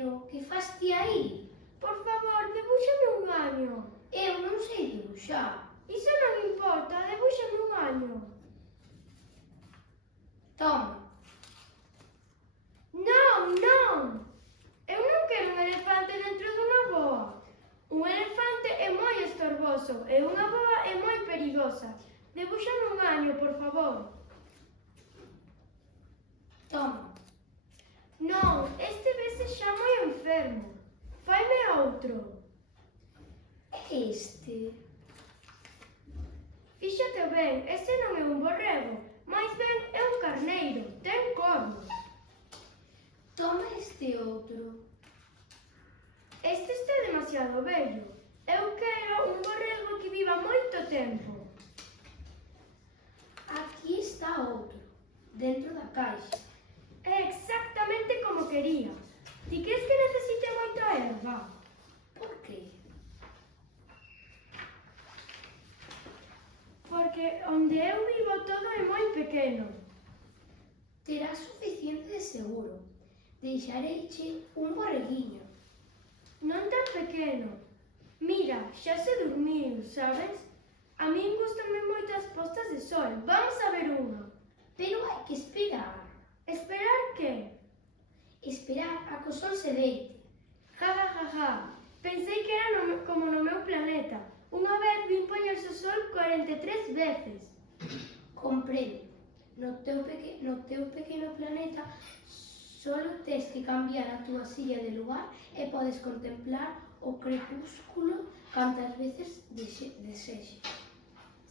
Pero que fas ti aí? Por favor, debúxame un año. Eu non sei dibuxar. Iso non importa, debúxame un año. Toma. Non, non! Eu non quero un elefante dentro dunha boa. Un elefante é moi estorboso e unha boa é moi perigosa. Debúxame un año, por favor. Toma. Non, este vese xa moi enfermo. Faime outro. Este. Fíxate ben, ese non é un borrego, máis ben é un carneiro, ten cornos. Toma este outro. Este está demasiado vello. Eu quero un borrego que viva moito tempo. Aquí está outro. Dentro da caixa. É exactamente como quería. Ti crees que necesite moita erva? Por qué? Porque onde eu vivo todo é moi pequeno. Terás suficiente de seguro. Deixareiche un borreguiño. Non tan pequeno. Mira, xa se dormiu, sabes? A min gustan moito as postas de sol. Vamos a ver unha. Pero hai que esperar. Esperar que? Esperar a que o sol se deite. Ja, ja, ja, ja. Pensei que era como no meu planeta. Unha vez vin poñerse o sol 43 veces. Comprendo. No teu pequeno planeta solo tes que cambiar a túa silla de lugar e podes contemplar o crepúsculo cantas veces desexes.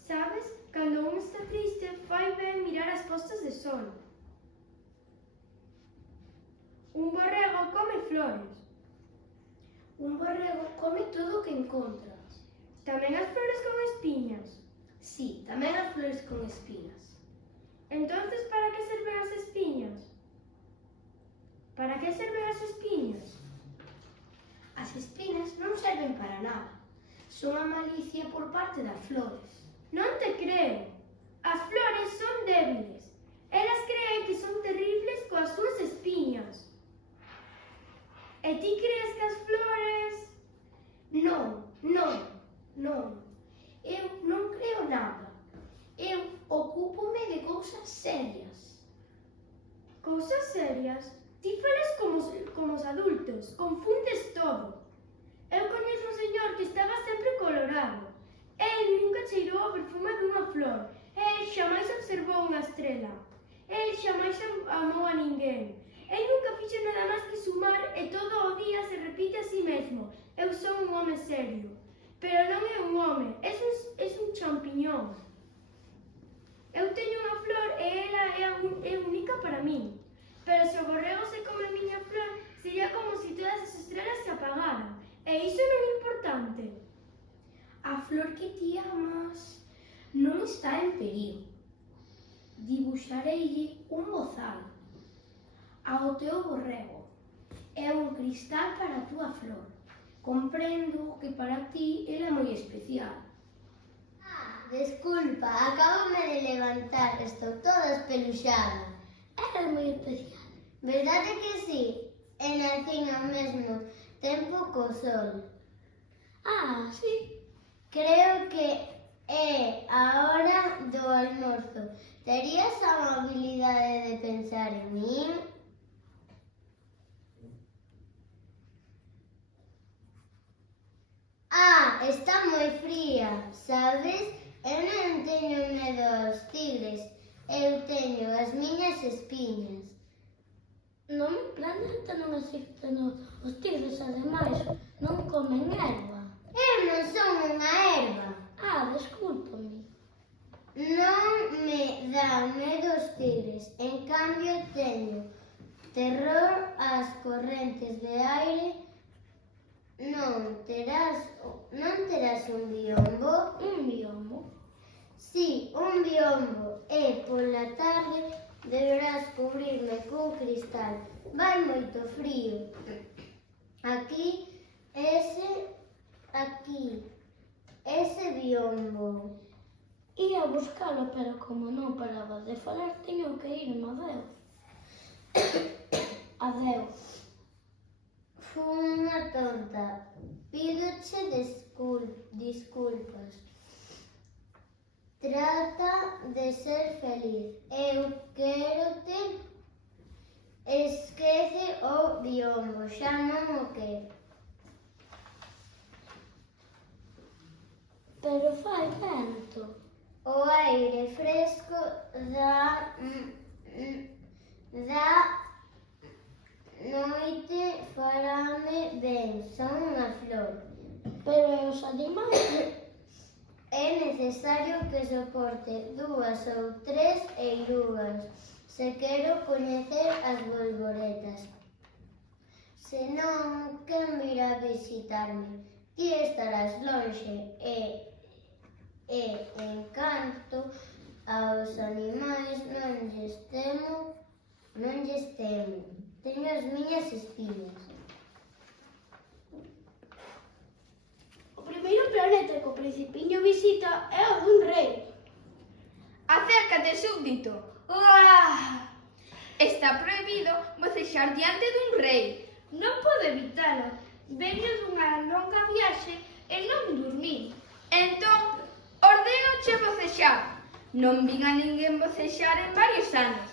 Sabes? Cando un está triste, fai ben mirar as postas de sol. Un borrego come flores. Un borrego come todo o que encontras. Tamén as flores con espiñas. Sí, tamén as flores con espinas. Entonces, para que serven as espiñas? Para que serven as espiñas? As espinas non serven para nada. Son a malicia por parte das flores. Non te creo. As flores son débiles. Elas creen que son terribles coas súas espiñas. E ti crees que as flores... Non. Eu non creo nada. Eu ocúpome de cousas serias. Cousas serias? Ti falas como os adultos, confundes todo. Eu coñezo un señor que estaba sempre colorado. El nunca cheirou o perfume dunha flor. El xamais observou unha estrela. El xamais amou a ninguén. El nunca fixo nada máis que sumar e todo o día se repite a si mesmo. Eu son un home serio. Pero non é un home, é un champiñón. Eu teño unha flor e ela é única para min. Pero se o borrego se come a miña flor, sería como se todas as estrelas se apagaran. E iso non é importante. A flor que ti amas non está en perigo. Dibuxareille un bozal ao teu borrego e un cristal para a túa flor. Comprendo que para ti ela é moi especial. Desculpa, acabome de levantar, estou toda espeluxada. Era moi especial. Verdade que sí? E nacín ao mesmo tempo co sol. Sí. Creo que é a hora do almorzo. Terías a amabilidade de pensar en min? Está moi fría, sabes? Eu non teño medo aos tigres. Eu teño as miñas espiñas. No meu planeta non existen os tigres, ademais, non comen erva. Eu non son unha erva. Descúlpame. Non me dá medo os tigres, en cambio teño terror ás correntes de aire. Non terás un biombo? Un biombo? Sí, un biombo. E pola tarde deberás cubrirme cun cristal. Vai moito frío. Ese biombo. Ia buscalo, pero como non paraba de falar, teño que irme. Adeus. Adeus. Fun unha tonta. Pídoche disculpas. Trata de ser feliz. Eu quérote. Esquece o biombo, xa non o quero. Pero fai vento. O aire fresco da noite farame ben, son unha flor. Pero e os animais? É necesario que soporte 2 ou 3 eirugas se quero coñecer as bolboretas. Se non, quen virá visitarme? Ti estarás lonxe e en canto aos animais non lles temo. Teño as miñas espiñas. O primeiro planeta que o Principiño visita é o dun rei. Acércate, súbdito. Uah! Está prohibido bocexar diante dun rei. Non podo evitalo. Veño dunha longa viaxe e non dormín. Entón, ordénoche bocexar. Non vin a ninguén bocexar en varios anos.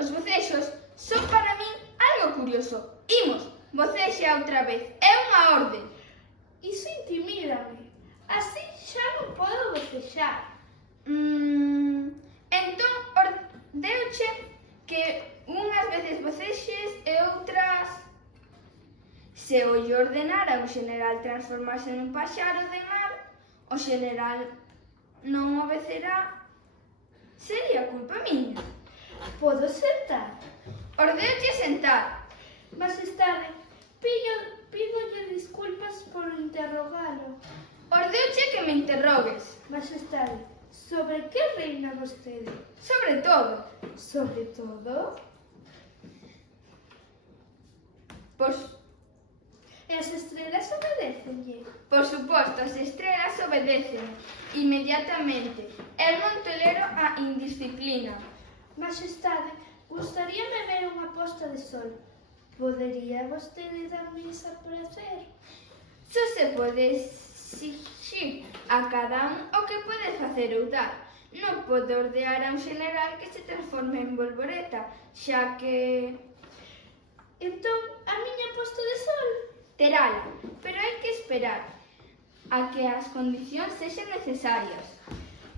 Os bocexos son para min algo curioso. Imos, bocexa outra vez. É unha orde. Iso intimídame. Así xa non podo bocexar. Entón, ordéoche que unhas veces bocexes e outras... Se o lle ordenara un xeneral transformarse nun paxaro de mar, o xeneral non obecerá, sería culpa miña. Podo sentar? Ordéoche sentar. Majestade, pídolle disculpas por interrogalo. Ordéoche que me interrogues. Majestade, sobre que reina vostede? Sobre todo, Sobre todo? pois, E as estrelas obedecenlle. por suposto, as estrelas obedecen inmediatamente. El montelero a indisciplina. Majestade, gustaríame ver unha posta de sol. Podería vostede darme ese prazer? Só se pode exixir a cada un o que pode facer ou dar. Non pode ordear a un xeneral que se transforme en bolboreta, xa que Entón, a miña posta de sol? terala, pero hai que esperar a que as condicións sexan necesarias.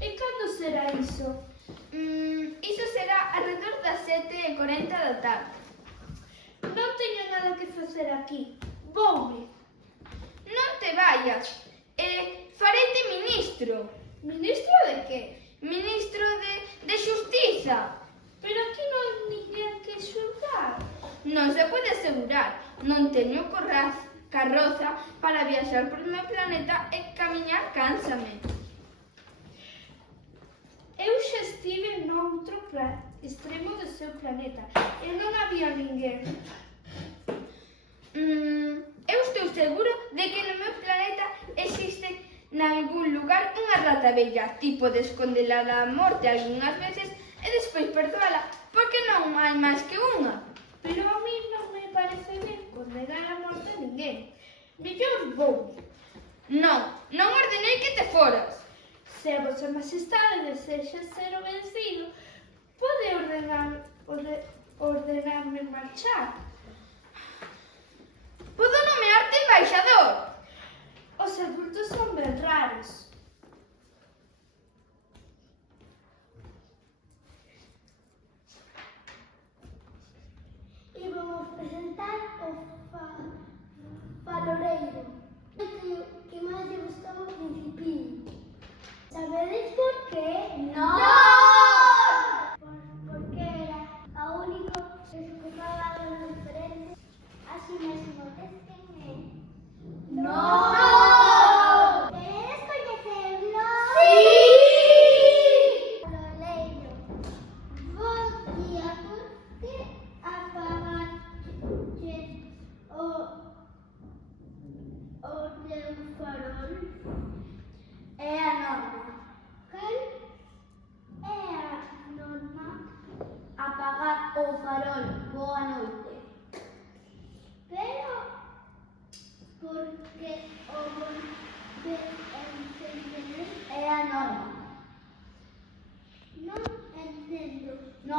E cando será iso? Iso será alrededor das 7:40 da tarde. Non teño nada que facer aquí. Voume. Non te vayas, fareite ministro. Ministro de que? Ministro de Xustiza. Pero aquí non hai ninguén que xulgar. Non se pode asegurar, non teño carroza para viaxar por meu planeta e camiñar cánsame. Eu xa estive noutro extremo do seu planeta e non había ninguén. Eu estou seguro de que no meu planeta existe nalgún lugar unha rata bella. Ti podes condenar a morte algunhas veces e despois perdoala, porque non hai máis que unha. Pero a mí non me parece ben condenar a morte a ninguén. Mellor vou. Non ordenei que te foras. Se a vosa majestade desexa ser obedecido, pode ordenarme marchar. Podo nomearte embaixador. Os adultos son ben raros. E vamos presentar o faloreiro. Que máis lle gustaba o Principiño. Sabedes por qué? Non! Porque era a único que se ocupaba dos diferentes, así mesmo ves quen é. Non!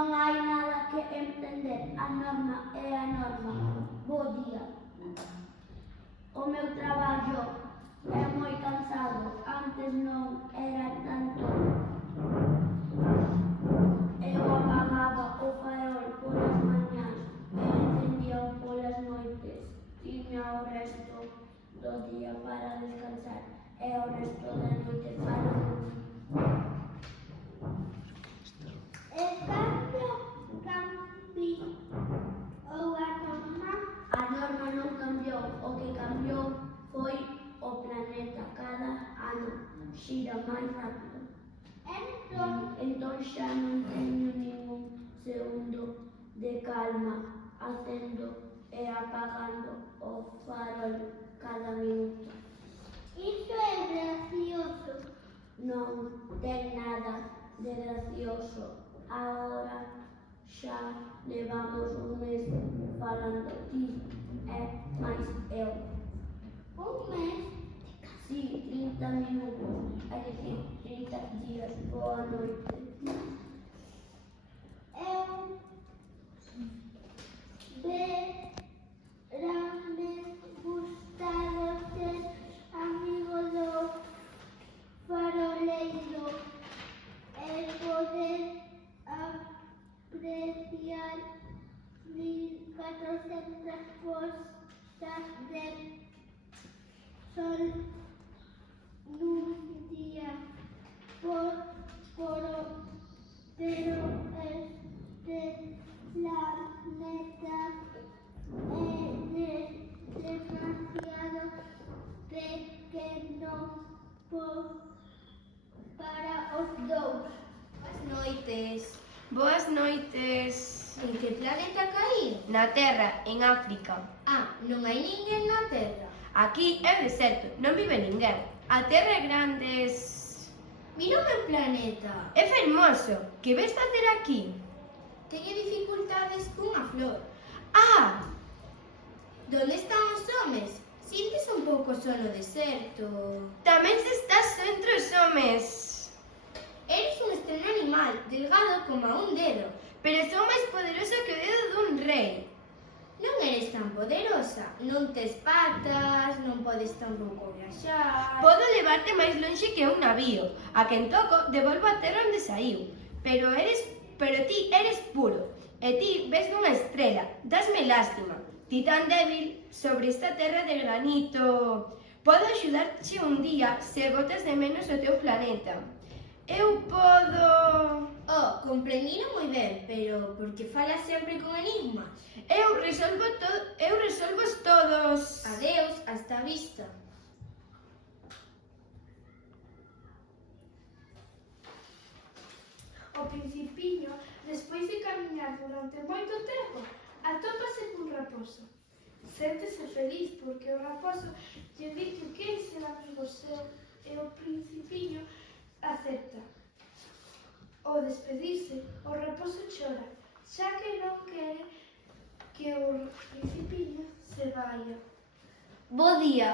Non hai nada que entender, a norma é a norma. Bo día. O meu traballo é moi cansado, antes non era tanto. Eu apagaba o farol polas mañás e encendía polas noites. Tiña o resto do día para descansar e o resto da noite para dormir. E cambio ou a norma? A norma non cambiou, o que cambiou foi o planeta. Cada ano xira máis rápido. Entón xa non teño ningún segundo de calma, acendo e apagando o farol cada minuto. Iso é gracioso. Non ten nada de gracioso. Agora xa levamos un mes falando ti e máis eu. Un mes? Sí, 30 minutos, é dicir, 30 días. Boa noite. Eu verame gustado ser amigo do faroleiro e poder apreciar 1400 postas de sol nun día pero este planeta é demasiado pequeno para os dous. Boas noites. Boas noites. En que planeta caí? Na Terra, en África. Ah, non hai ninguén na Terra. Aquí é deserto, non vive ninguén. A Terra é grande. Mira o meu planeta. É fermoso. Que ves facer aquí? Teño dificultades cunha flor. Ah, Donde están os homes? Sintes un pouco só no deserto. tamén se estás entre os homes. Eres un extraño animal, delgado como un dedo. Pero son máis poderoso que o dedo dun rei. Non eres tan poderosa. Non tes patas, non podes tampouco viaxar. Podo levarte máis lonxe que un navío. A quen toco, devolvo a terra onde saiu. Pero ti eres puro. E ti ves dunha estrela. Dasme lástima. Ti tan débil sobre esta terra de granito. Podo axudarte un día se botas de menos o teu planeta. Eu podo... Oh, comprendino moi ben, pero por que falas sempre con enigmas? Eu resolvo todos. Adeus, hasta a vista. O principiño, despois de camiñar durante moito tempo, atópase cun raposo. Séntese feliz porque o raposo lle di que quere ser amigo seu e o principiño acepta. Ao despedirse, o raposo chora, xa que non quere que o principiño se vaya. Bo día.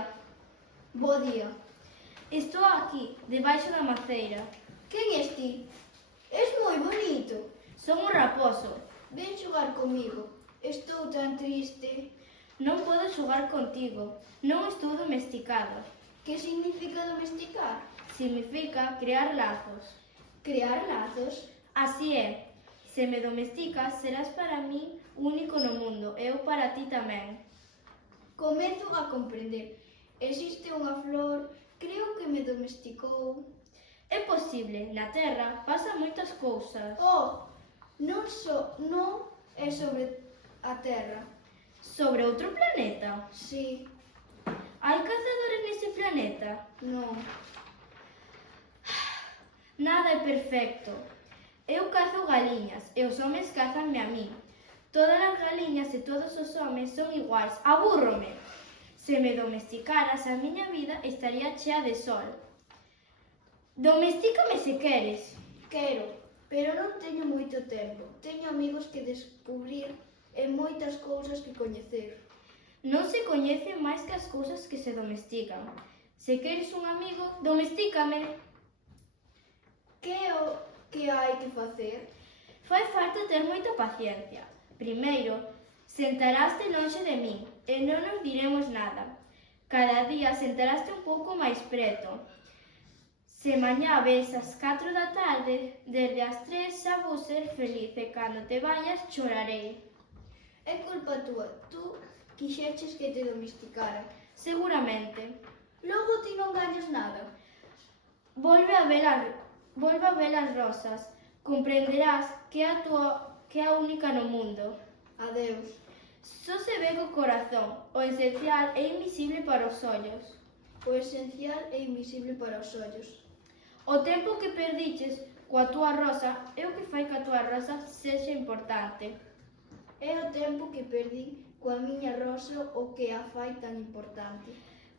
Bo día. Estou aquí, debaixo da maceira. Quen és ti? És moi bonito. Son un raposo. Ven xogar comigo. Estou tan triste. Non podo xogar contigo. Non estou domesticada. Que significa domesticar? Significa crear lazos. Crear lazos? Así é. Se me domesticas, serás para mí único no mundo. Eu para ti tamén. Comezo a comprender. Existe unha flor, creo que me domesticou. É posible, na Terra pasan moitas cousas. Oh, non é sobre a Terra. Sobre outro planeta. Sí, Hai cazadores nese planeta? non. Nada é perfecto. Eu cazo galiñas e os homes cazanme a mí. Todas as galiñas e todos os homes son iguais. Abúrrome. Se me domesticaras, a miña vida estaría chea de sol. Domestícame se queres. Quero, pero non teño moito tempo. Teño amigos que descubrir e moitas cousas que coñecer. Non se coñece máis que as cousas que se domestican. Se queres un amigo, domestícame. Que hai que facer? Fai falta ter moita paciencia. Primeiro, sentaraste lonxe de min e non nos diremos nada. Cada día sentaraste un pouco máis preto. Se mañá ves ás 4 da tarde, desde as 3 xa vou ser feliz e cando te vayas chorarei. É culpa túa, tú quixeches que te domesticara. Seguramente. Logo ti non gañas nada. Volve a ver as rosas. Comprenderás que é a única no mundo. Adeus. Só se ve co corazón. O esencial é invisible para os ollos. O esencial é invisible para os ollos. O tempo que perdiches coa túa rosa é o que fai que a túa rosa sexa importante. É o tempo que perdín coa miña rosa o que a fai tan importante.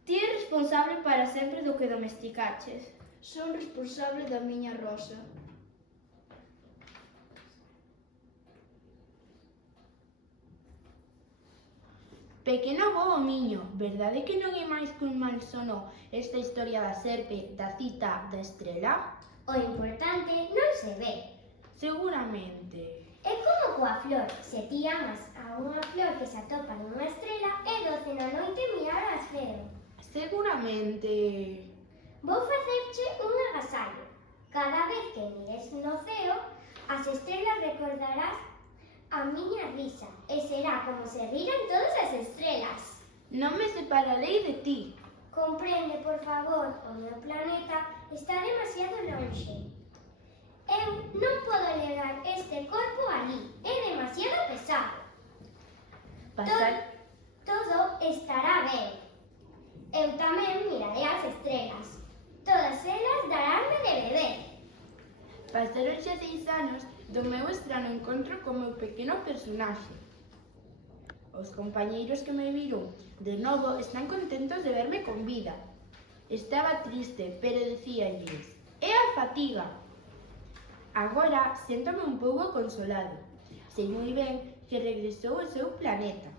Ti és responsable para sempre do que domesticaches. Son responsable da miña rosa. Pequeno bobo miño, verdade que non é máis que un malsono esta historia da serpe, da cita, da estrela? O importante non se ve. Seguramente. É como coa flor. Se ti amas a unha flor que se atopa nunha estrela, é doce na noite mirar as ceo. Seguramente. Vou facerche un agasallo. Cada vez que mires no ceo, as estrelas recordarás a miña risa e será como se riran todas as estrelas. Non me separarei de ti. Comprende, por favor, o meu planeta está demasiado lonxe. Eu non podo levar este corpo ali, é demasiado pesado. Todo estará ben. Eu tamén mirarei as estrelas. Todas elas daránme de beber. Pasaron xa 6 anos do meu estrano encontro co meu pequeno personaxe. Os compañeiros que me viron de novo están contentos de verme con vida. Estaba triste, pero dicíalles, é a fatiga. Agora séntome un pouco consolado. Sei moi ben que regresou ao seu planeta.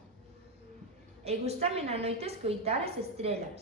E gústame na noite escoitar as estrelas.